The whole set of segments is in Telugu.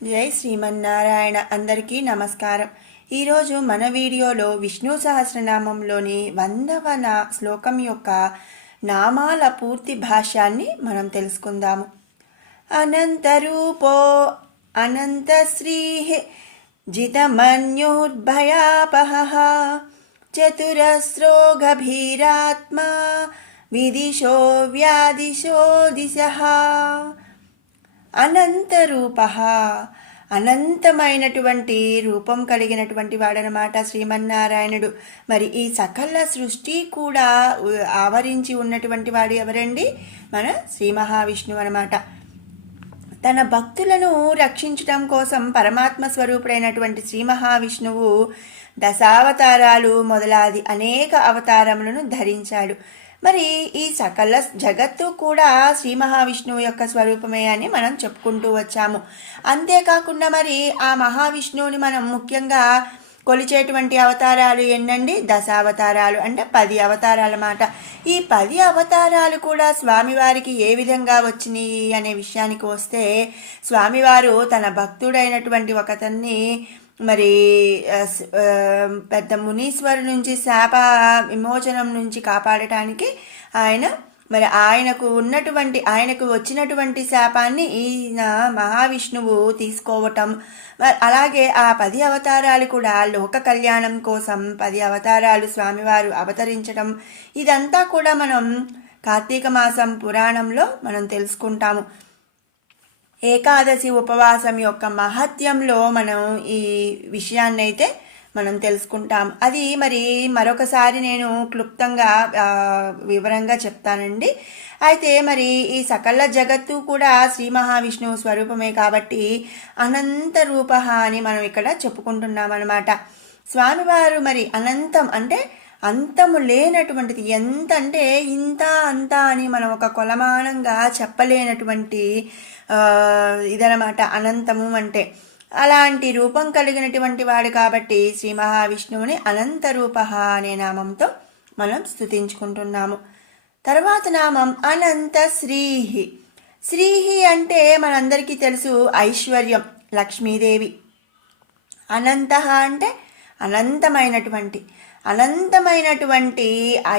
జై శ్రీమన్నారాయణ. అందరికీ నమస్కారం. ఈరోజు మన వీడియోలో విష్ణు సహస్రనామంలోని 100వ శ్లోకం యొక్క నామాల పూర్తి భాష్యాన్ని మనం తెలుసుకుందాము. అనంతరూపో అనంతశ్రీ జితమన్యోద్భయాపహ చతురస్రో గభీరాత్మా విదిశో వ్యాదిశో దిశః. అనంతరూప, అనంతమైనటువంటి రూపం కలిగినటువంటి వాడనమాట శ్రీమన్నారాయణుడు. మరి ఈ సకల సృష్టి కూడా ఆవరించి ఉన్నటువంటి వాడు ఎవరండి? మన శ్రీ మహావిష్ణువు అనమాట. తన భక్తులను రక్షించటం కోసం పరమాత్మ స్వరూపుడైనటువంటి శ్రీ మహావిష్ణువు దశావతారాలు మొదలాది అనేక అవతారములను ధరించాడు. మరి ఈ సకల జగత్తు కూడా శ్రీ మహావిష్ణువు యొక్క స్వరూపమే అని మనం చెప్పుకుంటూ వచ్చాము. అంతేకాకుండా మరి ఆ మహావిష్ణువుని మనం ముఖ్యంగా కొలిచేటువంటి అవతారాలు ఎన్నండి? దశావతారాలు, అంటే 10 అవతారాల మాట. ఈ 10 అవతారాలు కూడా స్వామివారికి ఏ విధంగా వచ్చినాయి అనే విషయానికి వస్తే, స్వామివారు తన భక్తుడైనటువంటి ఒకతన్ని మరి పెద్ద మునీశ్వరు నుంచి శాప విమోచనం నుంచి కాపాడటానికి ఆయనకు వచ్చినటువంటి శాపాన్ని ఈయన మహావిష్ణువు తీసుకోవటం, అలాగే ఆ 10 అవతారాలు కూడా లోక కళ్యాణం కోసం 10 అవతారాలు స్వామివారు అవతరించడం, ఇదంతా కూడా మనం కార్తీక మాసం పురాణంలో మనం తెలుసుకుంటాము. ఏకాదశి ఉపవాసం యొక్క మహత్యంలో మనం ఈ విషయాన్ని అయితే మనం తెలుసుకుంటాం. అది మరి మరొకసారి నేను క్లుప్తంగా వివరంగా చెప్తానండి. అయితే మరి ఈ సకల జగత్తు కూడా శ్రీ మహావిష్ణువు స్వరూపమే కాబట్టి అనంత రూప అని మనం ఇక్కడ చెప్పుకుంటున్నాం అన్నమాట. స్వామివారు మరి అనంతం అంటే అంతము లేనటువంటిది. ఎంత అంటే ఇంత అంత అని మనం ఒక కొలమానంగా చెప్పలేనటువంటి ఇదనమాట అనంతము అంటే. అలాంటి రూపం కలిగినటువంటి వాడు కాబట్టి శ్రీ మహావిష్ణువుని అనంత రూప అనే నామంతో మనం స్తుతించుకుంటున్నాము. తర్వాత నామం అనంత శ్రీహి. శ్రీహి అంటే మనందరికీ తెలుసు ఐశ్వర్యం, లక్ష్మీదేవి. అనంత అంటే అనంతమైనటువంటి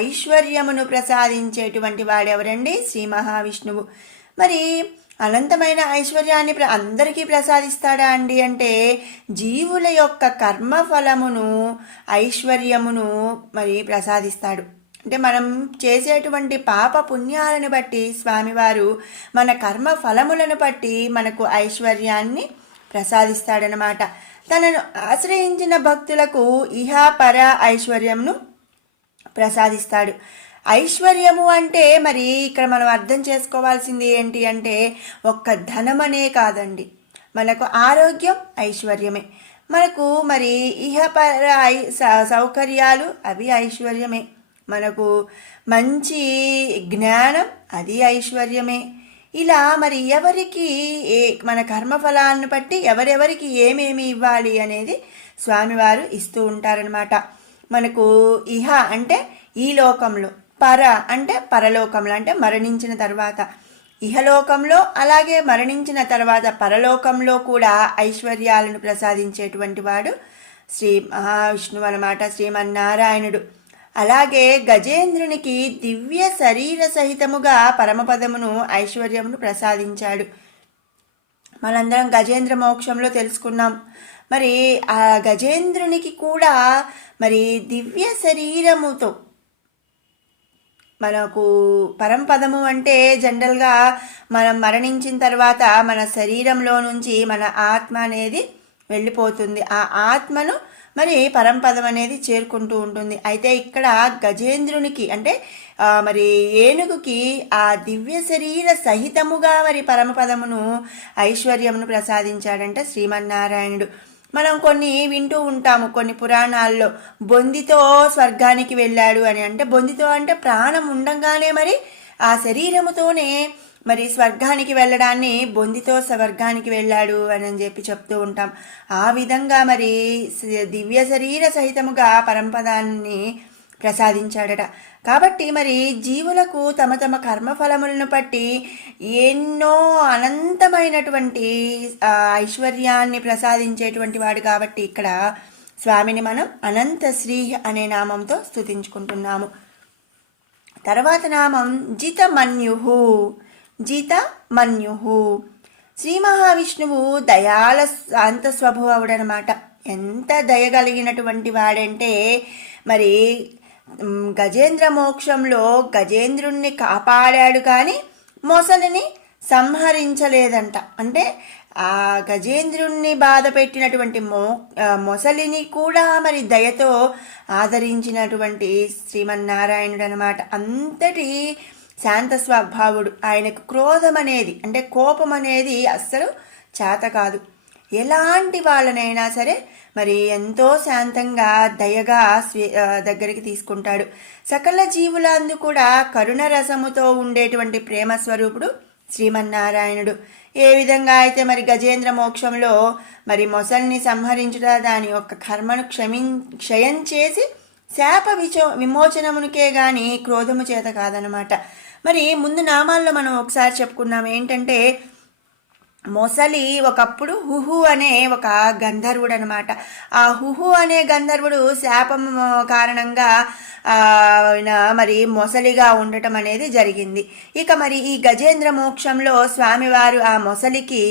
ఐశ్వర్యమును ప్రసాదించేటువంటి వాడెవరండి? శ్రీ మహావిష్ణువు. మరి అనంతమైన ఐశ్వర్యాన్ని అందరికీ ప్రసాదిస్తాడా అండి అంటే, జీవుల యొక్క కర్మఫలమును ఐశ్వర్యమును మరి ప్రసాదిస్తాడు. అంటే మనం చేసేటువంటి పాప పుణ్యాలను బట్టి స్వామివారు మన కర్మ ఫలములను బట్టి మనకు ఐశ్వర్యాన్ని ప్రసాదిస్తాడనమాట. తనను ఆశ్రయించిన భక్తులకు ఇహ పర ఐశ్వర్యమును ప్రసాదిస్తాడు. ఐశ్వర్యము అంటే మరి ఇక్కడ మనం అర్థం చేసుకోవాల్సింది ఏంటి అంటే, ఒక్క ధనమనే కాదండి, మనకు ఆరోగ్యం ఐశ్వర్యమే, మనకు మరి ఇహపర సౌకర్యాలు అవి ఐశ్వర్యమే, మనకు మంచి జ్ఞానం అది ఐశ్వర్యమే. ఇలా మరి ఎవరికి మన కర్మఫలాన్ని బట్టి ఎవరెవరికి ఏమేమి ఇవ్వాలి అనేది స్వామివారు ఇస్తూ ఉంటారనమాట. మనకు ఇహ అంటే ఈ లోకంలో, పర అంటే పరలోకంలో, అంటే మరణించిన తర్వాత ఇహలోకంలో, అలాగే మరణించిన తర్వాత పరలోకంలో కూడా ఐశ్వర్యాలను ప్రసాదించేటువంటి వాడు శ్రీ మహావిష్ణువు అనమాట, శ్రీమన్నారాయణుడు. అలాగే గజేంద్రునికి దివ్య శరీర సహితముగా పరమపదమును ఐశ్వర్యమును ప్రసాదించాడు. మనందరం గజేంద్ర మోక్షంలో తెలుసుకున్నాం. మరి ఆ గజేంద్రునికి కూడా మరి దివ్య శరీరముతో, మనకు పరమపదము అంటే జనరల్గా మనం మరణించిన తర్వాత మన శరీరంలో నుంచి మన ఆత్మ అనేది వెళ్ళిపోతుంది. ఆ ఆత్మను మరి పరంపదం అనేది చేరుకుంటూ ఉంటుంది. అయితే ఇక్కడ గజేంద్రునికి అంటే మరి ఏనుగుకి ఆ దివ్య శరీర సహితముగా మరి పరమపదమును ఐశ్వర్యమును ప్రసాదించాడంట శ్రీమన్నారాయణుడు. మనం కొన్ని వింటూ ఉంటాము కొన్ని పురాణాల్లో, బొందితో స్వర్గానికి వెళ్ళాడు అని. అంటే బొందితో అంటే ప్రాణం ఉండంగానే మరి ఆ శరీరముతోనే మరి స్వర్గానికి వెళ్ళడాన్ని బొందితో స్వర్గానికి వెళ్ళాడు అని చెప్పి చెప్తూ ఉంటాం. ఆ విధంగా మరి దివ్య శరీర సహితముగా పరంపదాన్ని ప్రసాదించాడట. కాబట్టి మరి జీవులకు తమ తమ కర్మఫలములను బట్టి ఎన్నో అనంతమైనటువంటి ఐశ్వర్యాన్ని ప్రసాదించేటువంటి వాడు. కాబట్టి ఇక్కడ స్వామిని మనం అనంత శ్రీ అనే నామంతో స్తుతించుకుంటున్నాము. తర్వాత నామం జితమన్యు. జితమన్యు శ్రీ మహావిష్ణువు దయాల శాంత స్వభావుడనమాట. ఎంత దయగలిగినటువంటి వాడంటే మరి గజేంద్ర మోక్షంలో గజేంద్రుణ్ణి కాపాడాడు కానీ మొసలిని సంహరించలేదంట. అంటే ఆ గజేంద్రుణ్ణి బాధ పెట్టినటువంటి మొసలిని కూడా మరి దయతో ఆదరించినటువంటి శ్రీమన్నారాయణుడు అనమాట. అంతటి శాంత స్వభావుడు. ఆయనకు క్రోధం అనేది అంటే కోపం అనేది అస్సలు చేత కాదు. ఎలాంటి వాళ్ళనైనా సరే మరి ఎంతో శాంతంగా దయగా దగ్గరికి తీసుకుంటాడు. సకల జీవులందు కూడా కరుణ రసముతో ఉండేటువంటి ప్రేమ స్వరూపుడు శ్రీమన్నారాయణుడు. ఏ విధంగా అయితే మరి గజేంద్ర మోక్షంలో మరి మొసల్ని సంహరించుట దాని యొక్క కర్మను క్షయం చేసి శాప విమోచనమునికే గాని క్రోధము చేత కాదనమాట. మరి ముందు నామాల్లో మనం ఒకసారి చెప్పుకున్నాం ఏంటంటే మొసలి ఒకప్పుడు హుహు అనే ఒక గంధర్వుడు అనమాట. ఆ హుహు అనే గంధర్వుడు శాపం కారణంగా మరి మొసలిగా ఉండటం అనేది జరిగింది. ఇక మరి ఈ గజేంద్ర మోక్షంలో స్వామివారు ఆ మొసలికి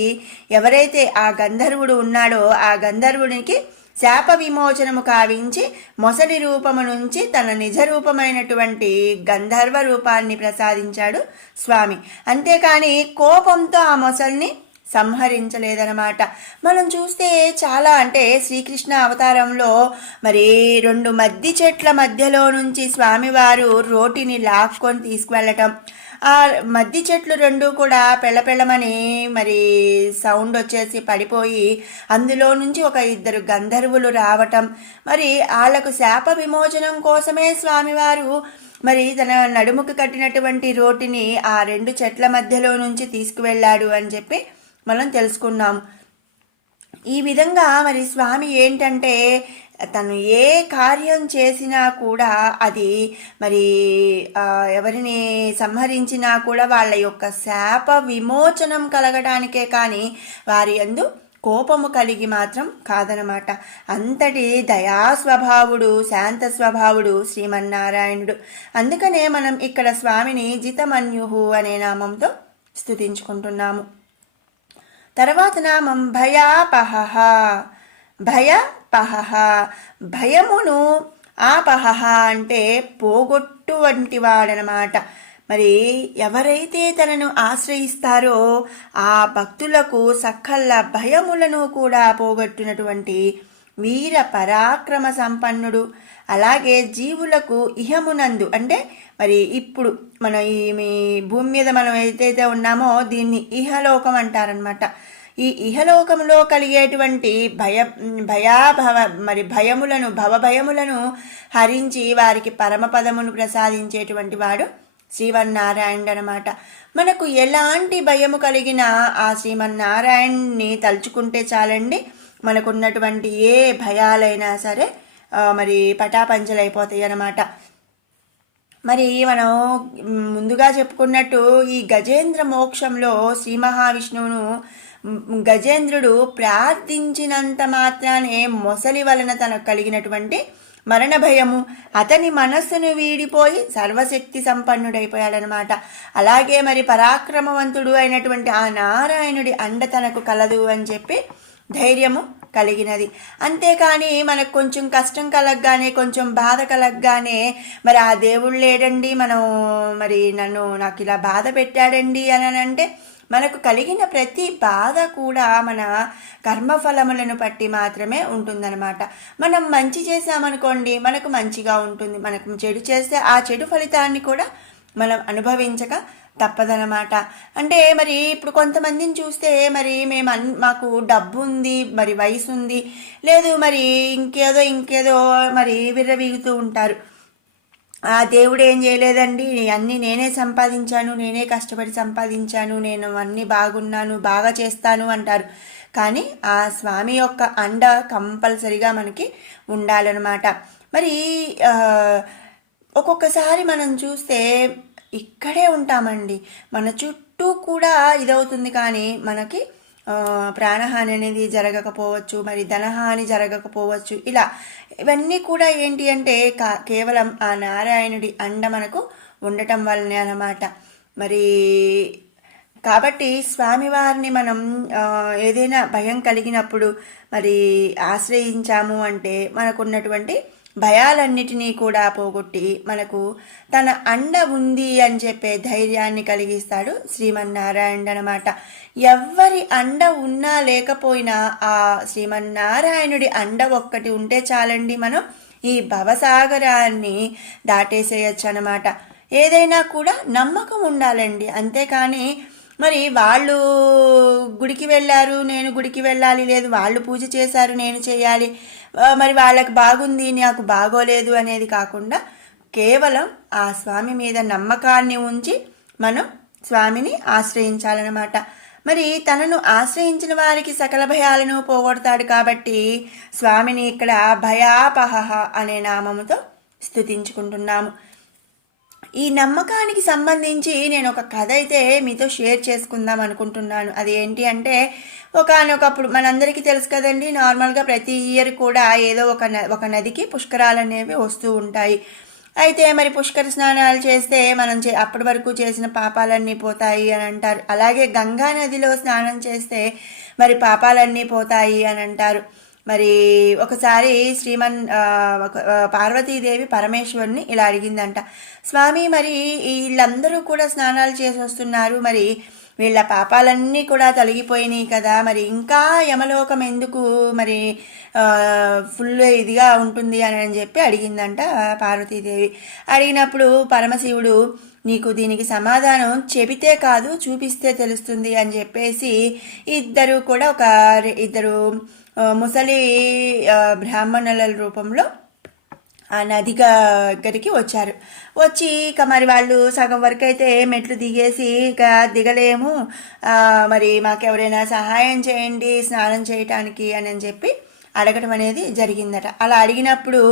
ఎవరైతే ఆ గంధర్వుడు ఉన్నాడో ఆ గంధర్వునికి శాప విమోచనము కావించి మొసలి రూపము నుంచి తన నిజ రూపమైనటువంటి గంధర్వ రూపాన్ని ప్రసాదించాడు స్వామి. అంతేకాని కోపంతో ఆ మొసల్ని సంహరించలేదనమాట. మనం చూస్తే చాలా అంటే శ్రీకృష్ణ అవతారంలో మరి 2 మద్ది చెట్ల మధ్యలో నుంచి స్వామివారు రోటిని లాక్కొని తీసుకువెళ్ళటం, ఆ మద్ది చెట్లు 2 కూడా పెళ్ళపెళ్ళమని మరి సౌండ్ వచ్చేసి పడిపోయి అందులో నుంచి ఒక 2 గంధర్వులు రావటం, మరి వాళ్ళకు శాప విమోచనం కోసమే స్వామివారు మరి తన నడుముకు కట్టినటువంటి రోటిని ఆ 2 చెట్ల మధ్యలో నుంచి తీసుకువెళ్ళాడు అని చెప్పి మనం తెలుసుకున్నాం. ఈ విధంగా మరి స్వామి ఏంటంటే తను ఏ కార్యం చేసినా కూడా అది మరి ఎవరిని సంహరించినా కూడా వాళ్ళ యొక్క శాప విమోచనం కలగడానికే కానీ వారి యందు కోపము కలిగి మాత్రం కాదనమాట. అంతటి దయాస్వభావుడు శాంత స్వభావుడు శ్రీమన్నారాయణుడు. అందుకనే మనం ఇక్కడ స్వామిని జితమన్యు అనే నామంతో స్తుతించుకుంటున్నాము. తర్వాత నామం భయాపహ. భయపహ భయమును ఆపహ అంటే పోగొట్టు వంటి వాడనమాట. మరి ఎవరైతే తనను ఆశ్రయిస్తారో ఆ భక్తులకు సకల భయములను కూడా పోగొట్టినటువంటి వీర పరాక్రమ సంపన్నుడు. అలాగే జీవులకు ఇహమునందు అంటే మరి ఇప్పుడు మనం ఈ భూమి మీద మనం ఏదైతే ఉన్నామో దీన్ని ఇహలోకం అంటారనమాట. ఈ ఇహలోకంలో కలిగేటువంటి భయములను భవభయములను హరించి వారికి పరమపదమును ప్రసాదించేటువంటి వాడు శ్రీమన్నారాయణుడు అనమాట. మనకు ఎలాంటి భయము కలిగినా ఆ శ్రీమన్నారాయణ్ణి తలుచుకుంటే చాలండి, మనకున్నటువంటి ఏ భయాలైనా సరే మరి పటాపంచలైపోతాయి అన్నమాట. మరి మనం ముందుగా చెప్పుకున్నట్టు ఈ గజేంద్ర మోక్షంలో శ్రీ మహావిష్ణువును గజేంద్రుడు ప్రార్థించినంత మాత్రానే మొసలి వలన తనకు కలిగినటువంటి మరణ భయము అతని మనస్సును వీడిపోయి సర్వశక్తి సంపన్నుడైపోయాడనమాట. అలాగే మరి పరాక్రమవంతుడు అయినటువంటి ఆ నారాయణుడి అండ తనకు కలదు అని చెప్పి ధైర్యము కలిగినది. అంతేకాని మనకు కొంచెం కష్టం కలగగానే కొంచెం బాధ కలగగానే మరి ఆ దేవుడు లేడండి, మనం మరి నాకు ఇలా బాధ పెట్టాడండి అని అంటే మనకు కలిగిన ప్రతి బాధ కూడా మన కర్మఫలములను బట్టి మాత్రమే ఉంటుందన్నమాట. మనం మంచి చేసామనుకోండి మనకు మంచిగా ఉంటుంది, మనకు చెడు చేస్తే ఆ చెడు ఫలితాన్ని కూడా మనం అనుభవించక తప్పదనమాట. అంటే మరి ఇప్పుడు కొంతమందిని చూస్తే మరి మాకు డబ్బు ఉంది, మరి వయసు ఉంది, లేదు మరి ఇంకేదో మరి విర్రవీగుతూ ఉంటారు. ఆ దేవుడు ఏం చేయలేదండి, అన్నీ నేనే సంపాదించాను, నేనే కష్టపడి సంపాదించాను, నేను అన్నీ బాగున్నాను, బాగా చేస్తాను అంటారు. కానీ ఆ స్వామి యొక్క అండ కంపల్సరిగా మనకి ఉండాలన్నమాట. మరి ఒక్కొక్కసారి మనం చూస్తే ఇక్కడే ఉంటామండి, మన చుట్టూ కూడా ఇదవుతుంది, కానీ మనకి ప్రాణహాని అనేది జరగకపోవచ్చు, మరి ధనహాని జరగకపోవచ్చు. ఇలా ఇవన్నీ కూడా ఏంటి అంటే కేవలం ఆ నారాయణుడి అండ మనకు ఉండటం వల్లనే అన్నమాట. మరి కాబట్టి స్వామివారిని మనం ఏదైనా భయం కలిగినప్పుడు మరి ఆశ్రయించాము అంటే మనకున్నటువంటి భయాలన్నిటినీ కూడా పోగొట్టి మనకు తన అండ ఉంది అని చెప్పే ధైర్యాన్ని కలిగిస్తాడు శ్రీమన్నారాయణుడు అనమాట. ఎవ్వరి అండ ఉన్నా లేకపోయినా ఆ శ్రీమన్నారాయణుడి అండ ఒక్కటి ఉంటే చాలండి, మనం ఈ భవసాగరాన్ని దాటేసేయచ్చు అనమాట. ఏదైనా కూడా నమ్మకం ఉండాలండి, అంతేకాని మరి వాళ్ళు గుడికి వెళ్ళారు నేను గుడికి వెళ్ళాలి, లేదు వాళ్ళు పూజ చేశారు నేను చేయాలి, మరి వాళ్ళకి బాగుంది నాకు బాగోలేదు అనేది కాకుండా కేవలం ఆ స్వామి మీద నమ్మకాన్ని ఉంచి మనం స్వామిని ఆశ్రయించాలన్నమాట. మరి తనను ఆశ్రయించిన వారికి సకల భయాలను పోగొడతాడు కాబట్టి స్వామిని ఇక్కడ భయాపహ అనే నామముతో స్తుతించుకుంటున్నాము. ఈ నమ్మకానికి సంబంధించి నేను ఒక కథ అయితే మీతో షేర్ చేసుకుందాం అనుకుంటున్నాను. అది ఏంటి అంటే, ఒకనొకప్పుడు మనందరికీ తెలుసు కదండి, నార్మల్గా ప్రతి ఇయర్ కూడా ఏదో ఒక నదికి పుష్కరాలు అనేవి వస్తూ ఉంటాయి. అయితే మరి పుష్కర స్నానాలు చేస్తే మనం అప్పటి వరకు చేసిన పాపాలన్నీ పోతాయి అని అంటారు. అలాగే గంగా నదిలో స్నానం చేస్తే మరి పాపాలన్నీ పోతాయి అని అంటారు. మరి ఒకసారి పార్వతీదేవి పరమేశ్వరుని ఇలా అడిగిందంట, స్వామి మరి వీళ్ళందరూ కూడా స్నానాలు చేసి వస్తున్నారు, మరి వీళ్ళ పాపాలన్నీ కూడా తొలగిపోయినాయి కదా, మరి ఇంకా యమలోకం ఎందుకు మరి ఫుల్ ఇదిగా ఉంటుంది అని చెప్పి అడిగిందంట పార్వతీదేవి. అడిగినప్పుడు పరమశివుడు, నీకు దీనికి సమాధానం చెబితే కాదు చూపిస్తే తెలుస్తుంది అని చెప్పేసి ఇద్దరు కూడా ఇద్దరు ముసలి బ్రాహ్మణుల రూపంలో ఆ నది దగ్గరికి వచ్చారు. వచ్చి ఇక మరి వాళ్ళు సగం వరకు అయితే మెట్లు దిగేసి ఇక దిగలేము, మరి మాకెవరైనా సహాయం చేయండి స్నానం చేయటానికి అని చెప్పి అడగటం అనేది జరిగిందట. అలా అడిగినప్పుడు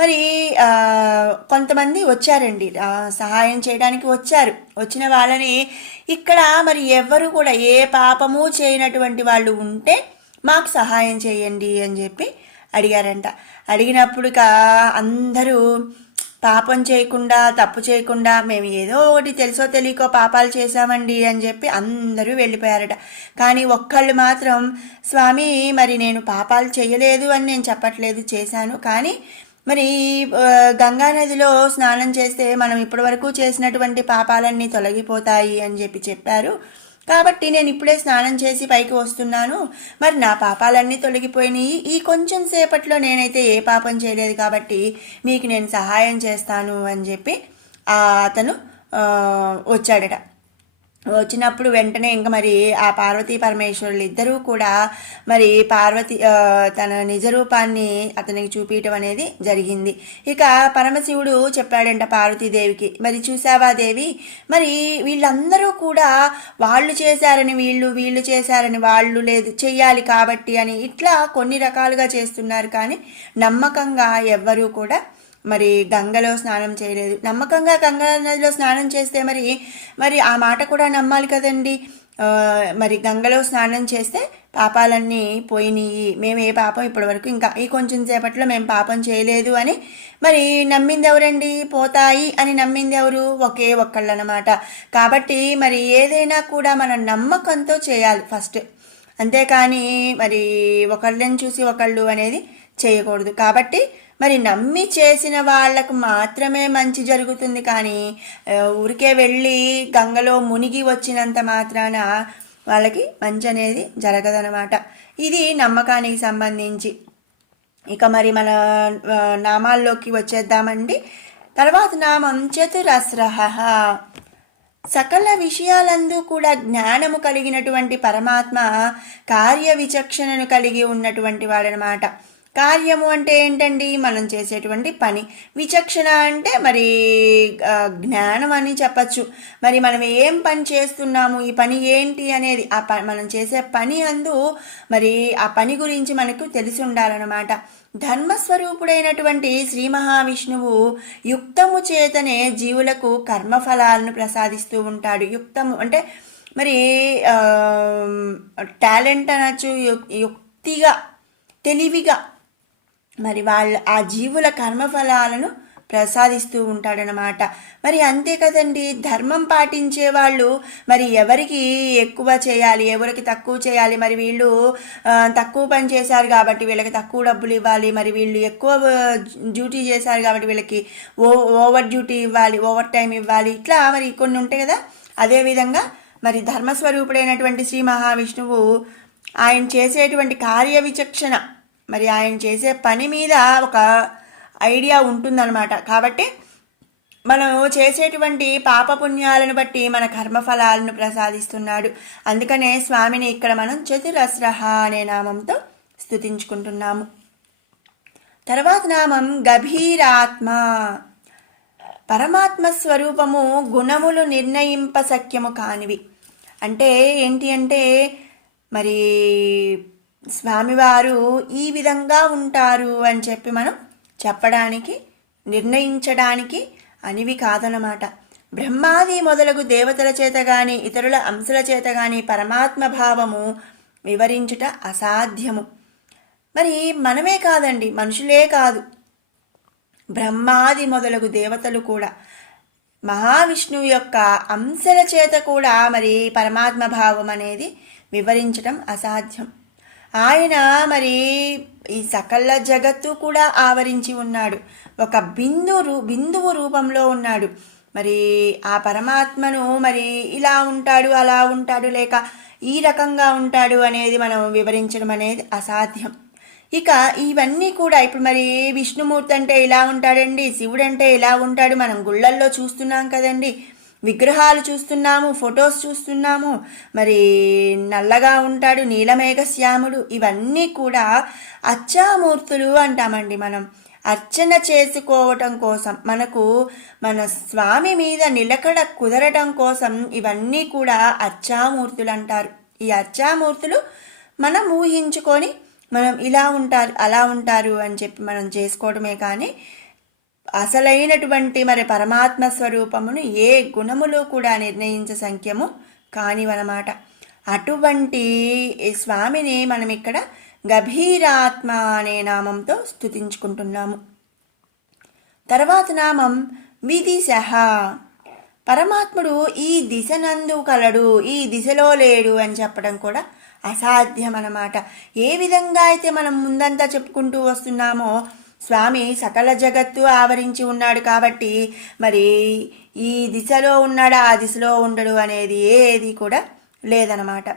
మరి కొంతమంది వచ్చారండి, సహాయం చేయడానికి వచ్చారు. వచ్చిన వాళ్ళని ఇక్కడ మరి ఎవరు కూడా ఏ పాపము చేయనటువంటి వాళ్ళు ఉంటే మాకు సహాయం చేయండి అని చెప్పి అడిగారంట. అడిగినప్పుడు అందరూ పాపం చేయకుండా తప్పు చేయకుండా మేము ఏదో ఒకటి తెలుసో తెలియకో పాపాలు చేశామండి అని చెప్పి అందరూ వెళ్ళిపోయారట. కానీ ఒక్కళ్ళు మాత్రం, స్వామి మరి నేను పాపాలు చేయలేదు అని నేను చెప్పట్లేదు, చేశాను, కానీ మరి గంగానదిలో స్నానం చేస్తే మనం ఇప్పటివరకు చేసినటువంటి పాపాలన్నీ తొలగిపోతాయి అని చెప్పారు. కాబట్టి నేను ఇప్పుడే స్నానం చేసి పైకి వస్తున్నాను, మరి నా పాపాలన్నీ తొలగిపోయినాయి, ఈ కొంచెం సేపట్లో నేనైతే ఏ పాపం చేయలేదు కాబట్టి మీకు నేను సహాయం చేస్తాను అని చెప్పి అతను వచ్చాడట. వచ్చినప్పుడు వెంటనే ఇంకా మరి ఆ పార్వతీ పరమేశ్వరులు ఇద్దరూ కూడా మరి పార్వతి తన నిజ రూపాన్ని అతనికి చూపించడం అనేది జరిగింది. ఇక పరమశివుడు చెప్పాడంట పార్వతీదేవికి, మరి చూసావా దేవి, మరి వీళ్ళందరూ కూడా వాళ్ళు చేశారని వీళ్ళు చేశారని వాళ్ళు లేదు చెయ్యాలి కాబట్టి అని ఇట్లా కొన్ని రకాలుగా చేస్తున్నారు, కానీ నమ్మకంగా ఎవ్వరూ కూడా మరి గంగలో స్నానం చేయలేదు. నమ్మకంగా గంగా నదిలో స్నానం చేస్తే మరి ఆ మాట కూడా నమ్మాలి కదండి. మరి గంగలో స్నానం చేస్తే పాపాలన్నీ పోయినాయి, మేము ఏ పాపం ఇప్పటివరకు ఇంకా ఈ కొంచెం సేపట్లో మేము పాపం చేయలేదు అని మరి నమ్మింది ఎవరండి, పోతాయి అని నమ్మింది ఎవరు, ఒకే ఒక్కళ్ళు అన్నమాట. కాబట్టి మరి ఏదైనా కూడా మన నమ్మకంతో చేయాలి ఫస్ట్, అంతేకాని మరి ఒకళ్ళని చూసి ఒకళ్ళు అనేది చేయకూడదు. కాబట్టి మరి నమ్మి చేసిన వాళ్ళకు మాత్రమే మంచి జరుగుతుంది, కానీ ఊరికే వెళ్ళి గంగలో మునిగి వచ్చినంత మాత్రాన వాళ్ళకి మంచి అనేది జరగదనమాట. ఇది నమ్మకానికి సంబంధించి. ఇక మరి మన నామాల్లోకి వచ్చేద్దామండి. తర్వాత నామం చతురస్రః. సకల విషయాలందు కూడా జ్ఞానము కలిగినటువంటి పరమాత్మ కార్య విచక్షణను కలిగి ఉన్నటువంటి వాడనమాట. కార్యము అంటే ఏంటండి, మనం చేసేటువంటి పని. విచక్షణ అంటే మరి జ్ఞానం అని చెప్పచ్చు. మరి మనం ఏం పని చేస్తున్నాము, ఈ పని ఏంటి అనేది మనం చేసే పని అందు మరి ఆ పని గురించి మనకు తెలిసి ఉండాలన్నమాట. ధర్మస్వరూపుడైనటువంటి శ్రీ మహావిష్ణువు యుక్తము చేతనే జీవులకు కర్మఫలాలను ప్రసాదిస్తూ ఉంటాడు. యుక్తము అంటే మరి టాలెంట్ అనొచ్చు, యుక్తిగా తెలివిగా మరి ఆ జీవుల కర్మఫలాలను ప్రసాదిస్తూ ఉంటాడనమాట. మరి అంతే కదండి, ధర్మం పాటించే వాళ్ళు మరి ఎవరికి ఎక్కువ చేయాలి, ఎవరికి తక్కువ చేయాలి, మరి వీళ్ళు తక్కువ పని చేశారు కాబట్టి వీళ్ళకి తక్కువ డబ్బులు ఇవ్వాలి, మరి వీళ్ళు ఎక్కువ డ్యూటీ చేశారు కాబట్టి వీళ్ళకి ఓవర్ డ్యూటీ ఇవ్వాలి, ఓవర్ టైం ఇవ్వాలి, ఇట్లా మరి కొన్ని ఉంటాయి కదా. అదేవిధంగా మరి ధర్మస్వరూపుడైనటువంటి శ్రీ మహావిష్ణువు ఆయన చేసేటువంటి కార్య విచక్షణ, మరి ఆయన చేసే పని మీద ఒక ఐడియా ఉంటుందన్నమాట. కాబట్టి మనం చేసేటువంటి పాపపుణ్యాలను బట్టి మన కర్మఫలాలను ప్రసాదిస్తున్నాడు. అందుకనే స్వామిని ఇక్కడ మనం చతురస్రహ అనే నామంతో స్తుతించుకుంటున్నాము. తర్వాత నామం గభీరాత్మ. పరమాత్మ స్వరూపము గుణములు నిర్ణయింప సఖ్యము కానివి. అంటే ఏంటి అంటే మరి స్వామివారు ఈ విధంగా ఉంటారు అని చెప్పి మనం చెప్పడానికి, నిర్ణయించడానికి అనివి కాదనమాట. బ్రహ్మాది మొదలగు దేవతల చేత గాని ఇతరుల అంశల చేత గాని పరమాత్మ భావము వివరించుట అసాధ్యము. మరి మనమే కాదండి, మనుషులే కాదు, బ్రహ్మాది మొదలగు దేవతలు కూడా మహావిష్ణువు యొక్క అంశల చేత కూడా మరి పరమాత్మ భావం అనేది వివరించటం అసాధ్యం. ఆయన మరి ఈ సకల జగత్తు కూడా ఆవరించి ఉన్నాడు, ఒక బిందువు రూపంలో ఉన్నాడు. మరి ఆ పరమాత్మను మరి ఇలా ఉంటాడు, అలా ఉంటాడు, లేక ఈ రకంగా ఉంటాడు అనేది మనం వివరించడం అనేది అసాధ్యం. ఇక ఇవన్నీ కూడా ఇప్పుడు మరి విష్ణుమూర్తి అంటే ఇలా ఉంటాడండి, శివుడు అంటే ఇలా ఉంటాడు, మనం గుళ్ళల్లో చూస్తున్నాం కదండి, విగ్రహాలు చూస్తున్నాము, ఫొటోస్ చూస్తున్నాము. మరి నల్లగా ఉంటాడు, నీలమేఘశ్యాముడు, ఇవన్నీ కూడా అర్చామూర్తులు అంటామండి. మనం అర్చన చేసుకోవటం కోసం, మనకు మన స్వామి మీద నిలకడ కుదరటం కోసం ఇవన్నీ కూడా అర్చామూర్తులు అంటారు. ఈ అర్చామూర్తులు మనం ఊహించుకొని మనం ఇలా ఉంటారు, అలా ఉంటారు అని చెప్పి మనం చేసుకోవడమే కానీ అసలైనటువంటి మరి పరమాత్మ స్వరూపమును ఏ గుణములు కూడా నిర్ణయించ సంఖ్యము కానివన్నమాట. అటువంటి స్వామిని మనం ఇక్కడ గభీరాత్మ అనే నామంతో స్తుతించుకుంటున్నాము. తర్వాత నామం విదిశః. పరమాత్ముడు ఈ దిశనందు కలడు, ఈ దిశలో లేడు అని చెప్పడం కూడా అసాధ్యం అన్నమాట. ఏ విధంగా అయితే మనం ముందంతా చెప్పుకుంటూ వస్తున్నామో స్వామి సకల జగత్తు ఆవరించి ఉన్నాడు కాబట్టి మరి ఈ దిశలో ఉన్నాడా, ఆ దిశలో ఉండడు అనేది ఏది కూడా లేదనమాట.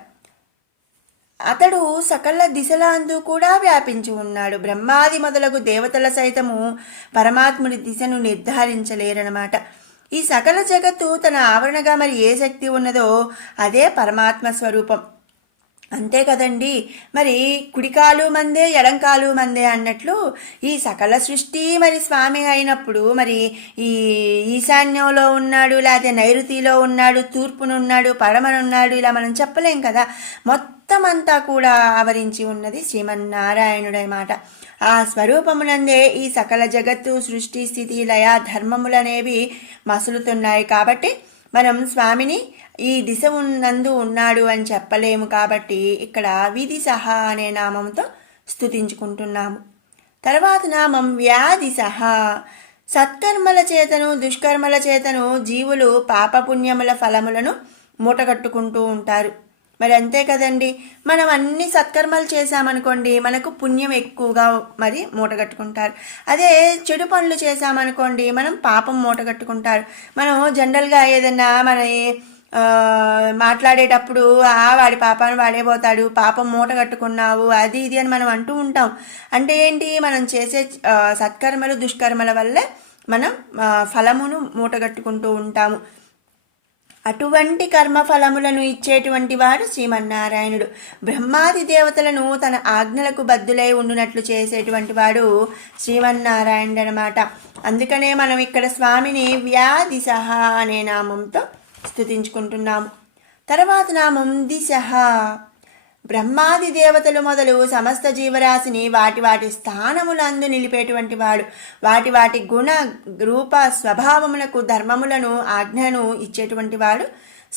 అతడు సకల దిశలందు కూడా వ్యాపించి ఉన్నాడు. బ్రహ్మాది మొదలగు దేవతల సైతము పరమాత్ముడి దిశను నిర్ధారించలేరనమాట. ఈ సకల జగత్తు తన ఆవరణగా మరి ఏ శక్తి ఉన్నదో అదే పరమాత్మ స్వరూపం. అంతే కదండి, మరి కుడికాలు మందే ఎడంకాలు మందే అన్నట్లు ఈ సకల సృష్టి మరి స్వామి అయినప్పుడు మరి ఈ ఈశాన్యంలో ఉన్నాడు, లేకపోతే నైరుతిలో ఉన్నాడు, తూర్పునున్నాడు, పడమనున్నాడు, ఇలా మనం చెప్పలేం కదా. మొత్తం అంతా కూడా ఆవరించి ఉన్నది శ్రీమన్నారాయణుడన్నమాట. ఆ స్వరూపమునందే ఈ సకల జగత్తు సృష్టి స్థితి లయ ధర్మములనేవి మసులుతున్నాయి. కాబట్టి మనం స్వామిని ఈ దిశ నందు ఉన్నాడు అని చెప్పలేము. కాబట్టి ఇక్కడ విదిశః అనే నామంతో స్తుతించుకుంటున్నాము. తర్వాత నామం వ్యాధిశః. సత్కర్మల చేతను దుష్కర్మల చేతను జీవులు పాపపుణ్యముల ఫలములను మూటగట్టుకుంటూ ఉంటారు. మరి అంతే కదండి, మనం అన్ని సత్కర్మలు చేశామనుకోండి మనకు పుణ్యం ఎక్కువగా మరి మూటగట్టుకుంటారు. అదే చెడు పనులు చేశామనుకోండి మనం పాపం మూటగట్టుకుంటారు. మనం జనరల్గా ఏదన్నా మన మాట్లాడేటప్పుడు వాడి పాపాన్ని వాడే పోతాడు, పాపం మూట కట్టుకున్నావు, అది ఇది అని మనం అంటూ ఉంటాం. అంటే ఏంటి, మనం చేసే సత్కర్మలు దుష్కర్మల వల్లే మనం ఫలమును మూటగట్టుకుంటూ ఉంటాము. అటువంటి కర్మఫలములను ఇచ్చేటువంటి వాడు శ్రీమన్నారాయణుడు. బ్రహ్మాది దేవతలను తన ఆజ్ఞలకు బద్దులై ఉండునట్లు చేసేటువంటి వాడు శ్రీమన్నారాయణుడు అనమాట. అందుకనే మనం ఇక్కడ స్వామిని వ్యాధిశః అనే నామంతో స్తుతించుకుంటున్నాము. తర్వాత నామం దిశః. బ్రహ్మాది దేవతలు మొదలు సమస్త జీవరాశిని వాటి వాటి స్థానములందు నిలిపేటువంటి వాడు. వాటి వాటి గుణ రూప స్వభావములకు ధర్మములను ఆజ్ఞను ఇచ్చేటువంటి వాడు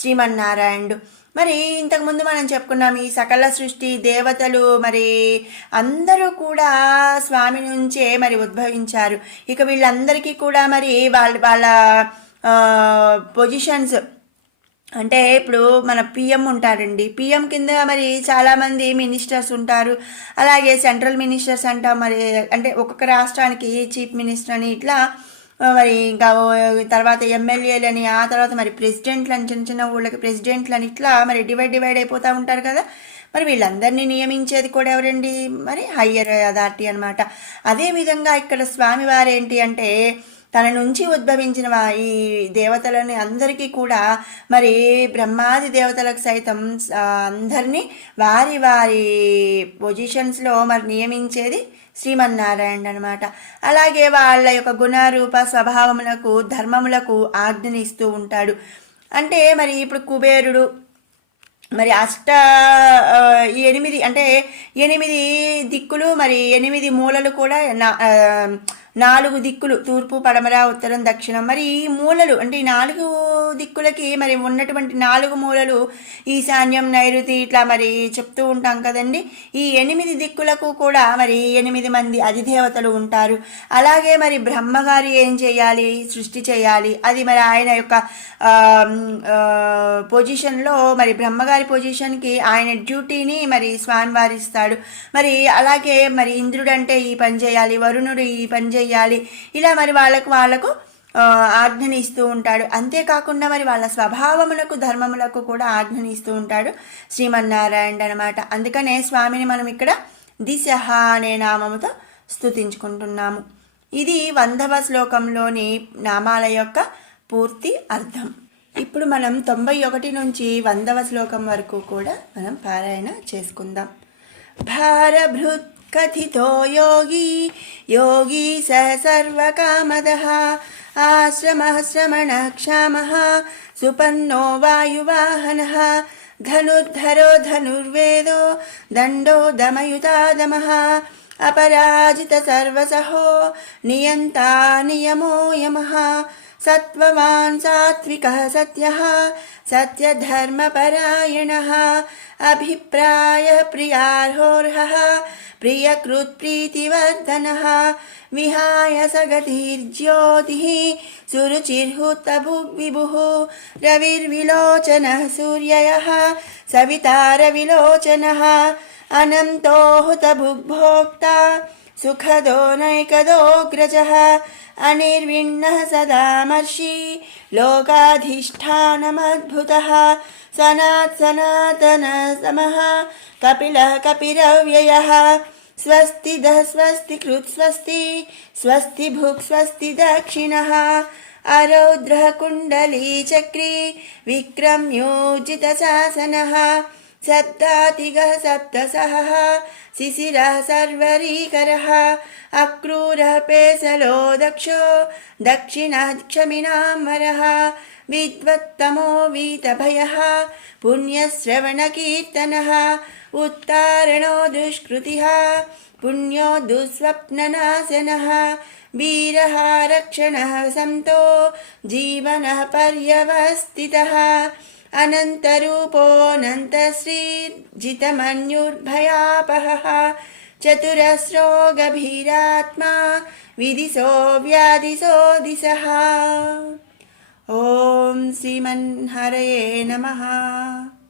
శ్రీమన్నారాయణుడు. మరి ఇంతకుముందు మనం చెప్పుకున్నాం ఈ సకల సృష్టి దేవతలు మరి అందరూ కూడా స్వామి నుంచే మరి ఉద్భవించారు. ఇక వీళ్ళందరికీ కూడా మరి వాళ్ళ పొజిషన్స్ అంటే ఇప్పుడు మన పిఎం ఉంటారండి. పిఎం కింద మరి చాలామంది మినిస్టర్స్ ఉంటారు. అలాగే సెంట్రల్ మినిస్టర్స్ అంటాం. మరి అంటే ఒక్కొక్క రాష్ట్రానికి చీఫ్ మినిస్టర్ అని ఇట్లా మరి ఇంకా తర్వాత ఎమ్మెల్యేలని, ఆ తర్వాత మరి ప్రెసిడెంట్లని, చిన్న చిన్న ఊళ్ళకి ప్రెసిడెంట్లని ఇట్లా మరి డివైడ్ అయిపోతూ ఉంటారు కదా. మరి వీళ్ళందరినీ నియమించేది కూడా ఎవరండి? మరి హయ్యర్ అథారిటీ అనమాట. అదేవిధంగా ఇక్కడ స్వామివారు ఏంటి అంటే తన నుంచి ఉద్భవించిన ఈ దేవతలని అందరికీ కూడా మరి బ్రహ్మాది దేవతలకు సైతం అందరినీ వారి వారి పొజిషన్స్లో మరి నియమించేది శ్రీమన్నారాయణుడు అనమాట. అలాగే వాళ్ళ యొక్క గుణరూప స్వభావములకు ధర్మములకు ఆజ్ఞనిస్తూ ఉంటాడు. అంటే మరి ఇప్పుడు కుబేరుడు మరి 8 అంటే 8 దిక్కులు మరి 8 మూలలు కూడా 4 దిక్కులు తూర్పు పడమర ఉత్తరం దక్షిణం. మరి ఈ మూలలు అంటే ఈ 4 దిక్కులకి మరి ఉన్నటువంటి 4 మూలలు ఈశాన్యం నైరుతి ఇట్లా మరి చెప్తూ ఉంటాం కదండి. ఈ 8 దిక్కులకు కూడా మరి 8 మంది అధిదేవతలు ఉంటారు. అలాగే మరి బ్రహ్మగారు ఏం చేయాలి? సృష్టి చేయాలి. అది మరి ఆయన యొక్క పొజిషన్లో మరి బ్రహ్మగారి పొజిషన్కి ఆయన డ్యూటీని మరి స్వామివారు ఇస్తాడు. మరి అలాగే మరి ఇంద్రుడు అంటే ఈ పని చేయాలి, వరుణుడు ఈ పని చేయాలి, ఇలా మరి వాళ్ళకు ఆజ్ఞని ఇస్తూ ఉంటాడు. అంతేకాకుండా మరి వాళ్ళ స్వభావములకు ధర్మములకు కూడా ఆజ్ఞని ఇస్తూ ఉంటాడు శ్రీమన్నారాయణుడు అనమాట. అందుకనే స్వామిని మనం ఇక్కడ దిశః అనే నామముతో స్తుతించుకుంటున్నాము. ఇది 100వ శ్లోకంలోని నామాల యొక్క పూర్తి అర్థం. ఇప్పుడు మనం 91 నుంచి 100వ శ్లోకం వరకు కూడా మనం పారాయణ చేసుకుందాం. భారభృత్ కథితో యోగి స సర్వకామదః ఆశ్రమః శ్రమణః క్షామః సుపన్నో వాయువాహనః ధనుర్ధరో ధనుర్వేదో దండో దమయుతాదమః అపరాజిత సర్వసహో నియంతా నియమో యమః సత్వవాన్ సాత్వికః సత్యః సత్యధర్మపరాయణః అభిప్రాయ ప్రియార్హోర్హః ప్రియకృత్ ప్రీతివర్ధనః విహాయ సగతిర్జ్యోతిః సురుచిర్హుతభుగ్విభుః రవిర్విలోచనః సూర్యయః సవితారవిలోచనః అనంతో హుతభుగ్భోక్తా సుఖదో నైకదోగ్రజః అనిర్విణ్ణః సదామర్షి లోకాధిష్టానమద్భుతః సనాతన సమః కపిలః కపిరవ్యయః స్వస్తిదః స్వస్తి కృత్ స్వస్తి స్వస్తి భుక్ స్వస్తి దక్షిణః అరౌద్రః కుండలీ చక్రీ విక్రమ్యోజిత శాసనః సప్తాతిగః సప్తసహః శిశిరః సర్వరీకరః అక్రూరః పేసలో దక్షో దక్షిణः క్షమినాంబరः విద్వత్తమో వీతభయః పుణ్యశ్రవణకీర్తనः ఉత్తారణో దుష్కృతిः పుణ్యో దుస్వప్ననాశనः వీరः రక్షణः సంతో జీవనः పర్యవస్థితः అనంతరూపోऽనంతశ్రీర్జితమన్యుర్భయాపహः చతురస్రో గభీరాత్మా విదిశో వ్యాధిశో దిశః. ఓం శ్రీమన్హరయే నమః.